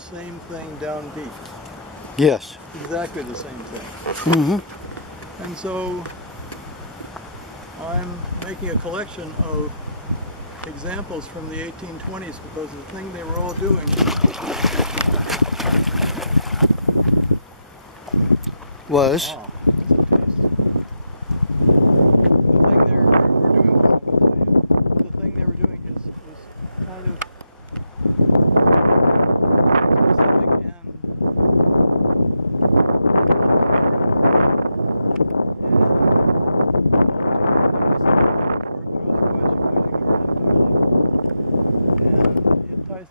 same thing down deep. Yes. Exactly the same thing. Mm-hmm. And so I'm making a collection of examples from the 1820s because the thing they were all doing Was? Wow, that's a taste. The thing they were doing, well, I'm not going to tell you, but the thing they were doing is kind of specific and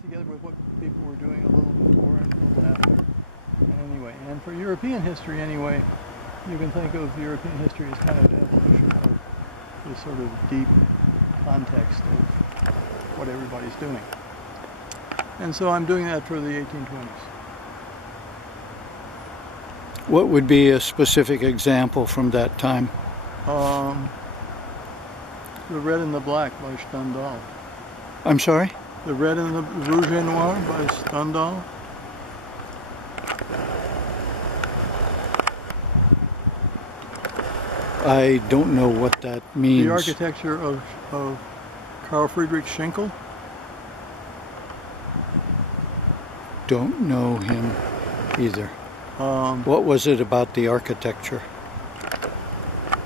together with what people were doing a little before and a little after. And anyway, and for European history anyway, you can think of European history as kind of an evolution of this sort of deep context of what everybody's doing. And so I'm doing that for the 1820s. What would be a specific example from that time? The Red and the Black by Stendhal. I'm sorry? The Red and the Rouge et Noir by Stendhal. I don't know what that means. The architecture of Carl Friedrich Schinkel. Don't know him either. What was it about the architecture?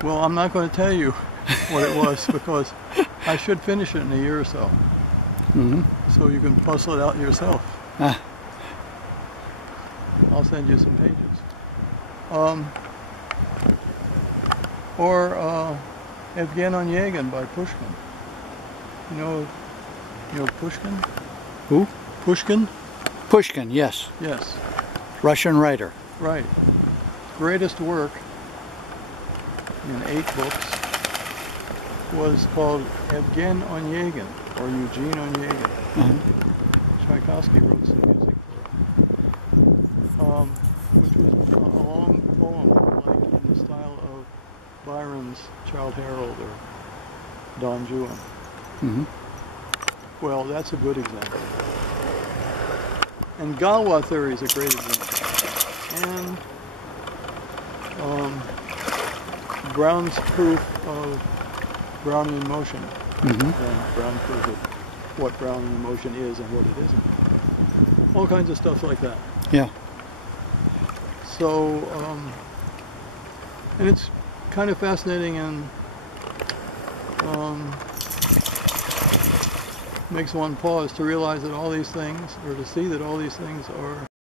Well, I'm not going to tell you what it was because I should finish it in a year or so. Mm-hmm. So you can puzzle it out yourself. Ah. I'll send you some pages. Or Evgen Onegin by Pushkin. You know Pushkin? Who? Pushkin? Pushkin, yes. Yes. Russian writer. Right. Greatest work in 8 books was called Evgen Onegin, or Eugene Onegin. Tchaikovsky wrote some music for it, which was a long poem, like in the style of Byron's Childe Harold or Don Juan. Well, that's a good example. And Galois theory is a great example. And Brown's proof of Brownian motion. And Brown proof of what Brownian motion is and what it isn't. All kinds of stuff like that. Yeah. So, and it's kind of fascinating and makes one pause to realize that all these things, or to see that all these things are